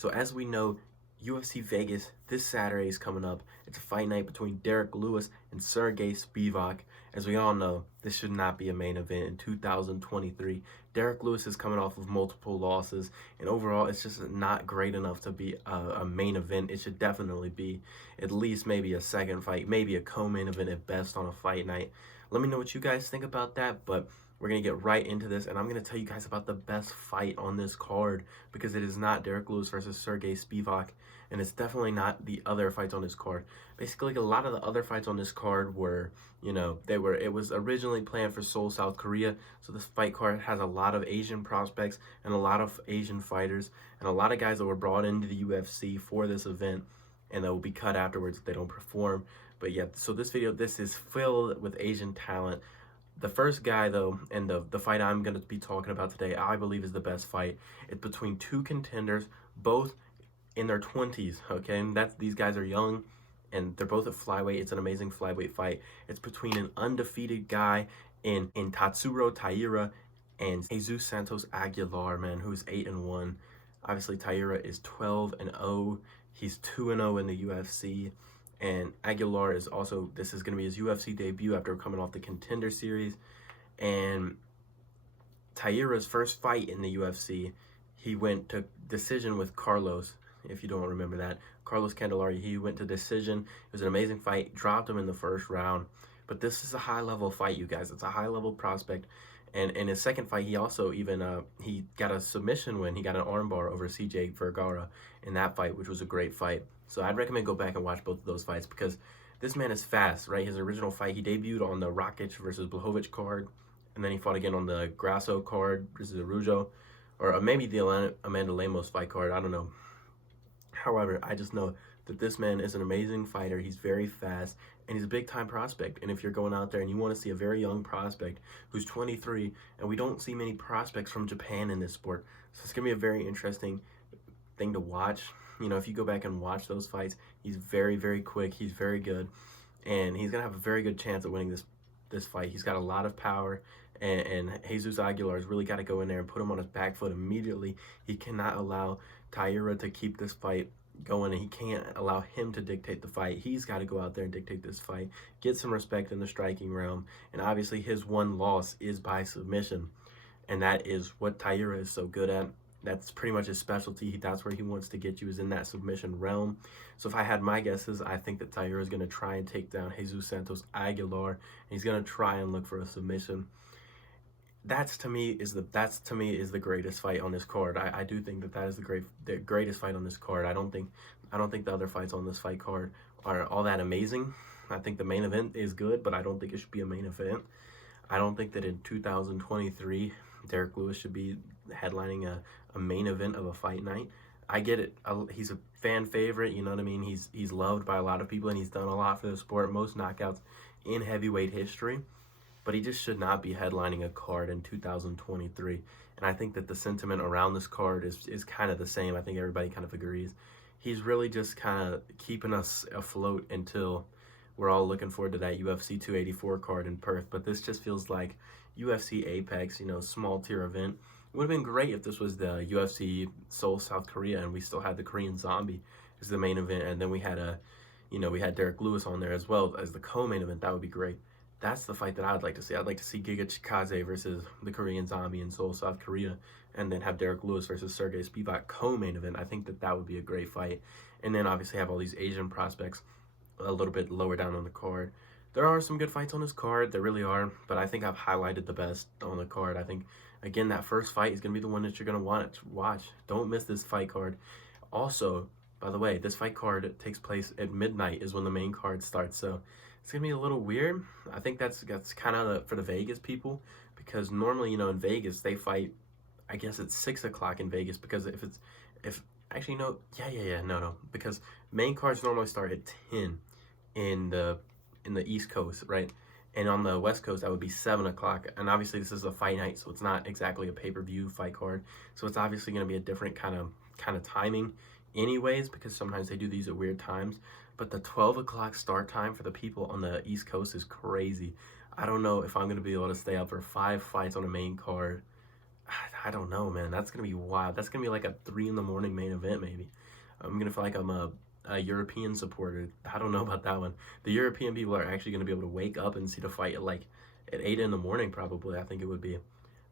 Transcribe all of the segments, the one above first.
So as we know, UFC Vegas this Saturday is coming up. It's a fight night between Derek Lewis and Sergey Spivak. As we all know, this should not be a main event in 2023. Derek Lewis is coming off of multiple losses, and overall, it's just not great enough to be a main event. It should definitely be at least maybe a second fight, maybe a co-main event at best on a fight night. Let me know what you guys think about that, but we're going to get right into this, and I'm going to tell you guys about the best fight on this card because it is not Derek Lewis versus Sergey Spivak, and it's definitely not the other fights on this card. Basically, a lot of the other fights on this card were, it was originally planned for Seoul, South Korea, so this fight card has a lot of Asian prospects and a lot of Asian fighters and a lot of guys that were brought into the UFC for this event, and that will be cut afterwards if they don't perform. But yeah, so this is filled with Asian talent. The first guy, though, and the fight I'm going to be talking about today, I believe is the best fight. It's between two contenders, both in their 20s, okay? And these guys are young, and they're both at flyweight. It's an amazing flyweight fight. It's between an undefeated guy in Tatsuro Taira and Jesus Santos Aguilar, man, who's 8-1. Obviously, Taira is 12-0. He's 2-0 in the UFC. And Aguilar is also, this is going to be his UFC debut after coming off the Contender Series. And Taira's first fight in the UFC, he went to decision with Carlos, if you don't remember that. Carlos Candelario, he went to decision. It was an amazing fight, dropped him in the first round. But this is a high-level fight, you guys. It's a high-level prospect. And in his second fight, he also he got a submission win. He got an armbar over CJ Vergara in that fight, which was a great fight. So I'd recommend go back and watch both of those fights because this man is fast, right? His original fight, he debuted on the Rakic versus Blachowicz card, and then he fought again on the Grasso card versus Arujo, or maybe the Amanda Lemos fight card, I don't know. However, I just know that this man is an amazing fighter. He's very fast, and he's a big-time prospect. And if you're going out there and you want to see a very young prospect who's 23, and we don't see many prospects from Japan in this sport, so it's going to be a very interesting thing to watch. If you go back and watch those fights, he's very, very quick. He's very good, and he's going to have a very good chance at winning this fight. He's got a lot of power, and Jesus Aguilar's really got to go in there and put him on his back foot immediately. He cannot allow Taira to keep this fight going, and he can't allow him to dictate the fight. He's got to go out there and dictate this fight, get some respect in the striking realm, and obviously his one loss is by submission, and that is what Taira is so good at. That's pretty much his specialty. That's where he wants to get you, is in that submission realm. So if I had my guesses, I think that Taira is going to try and take down Jesus Santos Aguilar, and he's going to try and look for a submission. That's to me is the greatest fight on this card. I do think that is the greatest fight on this card. I don't think the other fights on this fight card are all that amazing. I think the main event is good, but I don't think it should be a main event. I don't think that in 2023 Derek Lewis should be headlining a main event of a fight night. I get it. He's a fan favorite, you know what I mean? He's loved by a lot of people, and he's done a lot for the sport, most knockouts in heavyweight history. But he just should not be headlining a card in 2023. And I think that the sentiment around this card is kind of the same. I think everybody kind of agrees. He's really just kind of keeping us afloat until we're all looking forward to that UFC 284 card in Perth. But this just feels like UFC Apex, small tier event. It would have been great if this was the UFC Seoul, South Korea, and we still had the Korean Zombie as the main event, and then we had we had Derek Lewis on there as well as the co-main event. That would be great. That's the fight that I'd like to see. I'd like to see Giga Chikadze versus the Korean Zombie in Seoul, South Korea, and then have Derek Lewis versus Sergey Spivak co-main event. I think that would be a great fight. And then obviously have all these Asian prospects a little bit lower down on the card. There are some good fights on this card, there really are, but I think I've highlighted the best on the card. I think, again, that first fight is going to be the one that you're going to want to watch. Don't miss this fight card. Also, by the way, this fight card takes place at midnight is when the main card starts, so it's going to be a little weird. I think that's kind of for the Vegas people, because normally, in Vegas, they fight, I guess it's 6 o'clock in Vegas, because actually, no, no, because main cards normally start at 10 in the East Coast, right? And on the West Coast, that would be 7 o'clock. And obviously, this is a fight night, so it's not exactly a pay-per-view fight card. So it's obviously going to be a different kind of timing anyways, because sometimes they do these at weird times. But the 12 o'clock start time for the people on the East Coast is crazy. I don't know if I'm going to be able to stay up for 5 fights on a main card. I don't know, man. That's gonna be wild. That's gonna be like a 3 in the morning main event, maybe. I'm gonna feel like I'm a European supporter. I don't know about that one. The European people are actually gonna be able to wake up and see the fight at like at 8 in the morning, probably. I think it would be.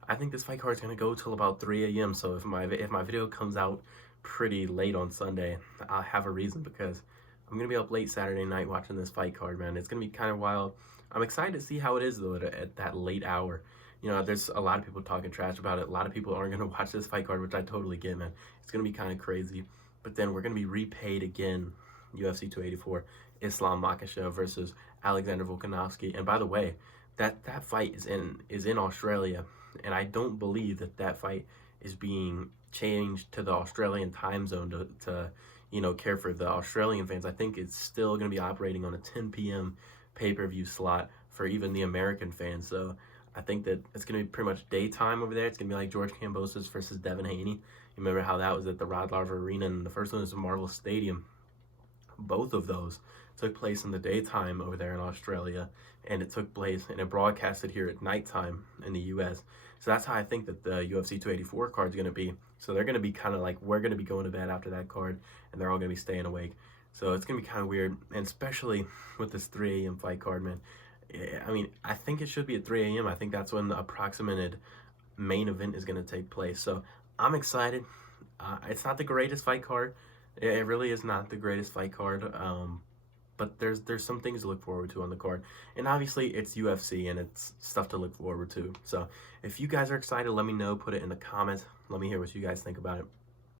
I think this fight card is gonna go till about 3 a.m. So if my video comes out pretty late on Sunday, I'll have a reason because I'm gonna be up late Saturday night watching this fight card, man. It's gonna be kind of wild. I'm excited to see how it is though at that late hour. You know, there's a lot of people talking trash about it. A lot of people aren't gonna watch this fight card, which I totally get, man. It's gonna be kind of crazy. But then we're gonna be repaid again. UFC 284, Islam Makhachev versus Alexander Volkanovski. And by the way, that fight is in Australia, and I don't believe that fight is being changed to the Australian time zone to care for the Australian fans. I think it's still going to be operating on a 10 p.m. pay-per-view slot for even the American fans. So I think that it's going to be pretty much daytime over there. It's going to be like George Kambosos versus Devin Haney. You remember how that was at the Rod Laver Arena, and the first one was at Marvel Stadium. Both of those took place in the daytime over there in Australia, and it took place and it broadcasted here at nighttime in the US. So that's how I think that the UFC 284 card is going to be. So they're going to be kind of like, we're going to be going to bed after that card, and they're all going to be staying awake. So it's going to be kind of weird, and especially with this 3 a.m. fight card, man. I mean, I think it should be at 3 a.m. I think that's when the approximated main event is going to take place. So I'm excited. It's not the greatest fight card. It really is not the greatest fight card. But there's some things to look forward to on the card. And obviously it's UFC and it's stuff to look forward to. So if you guys are excited, let me know. Put it in the comments. Let me hear what you guys think about it.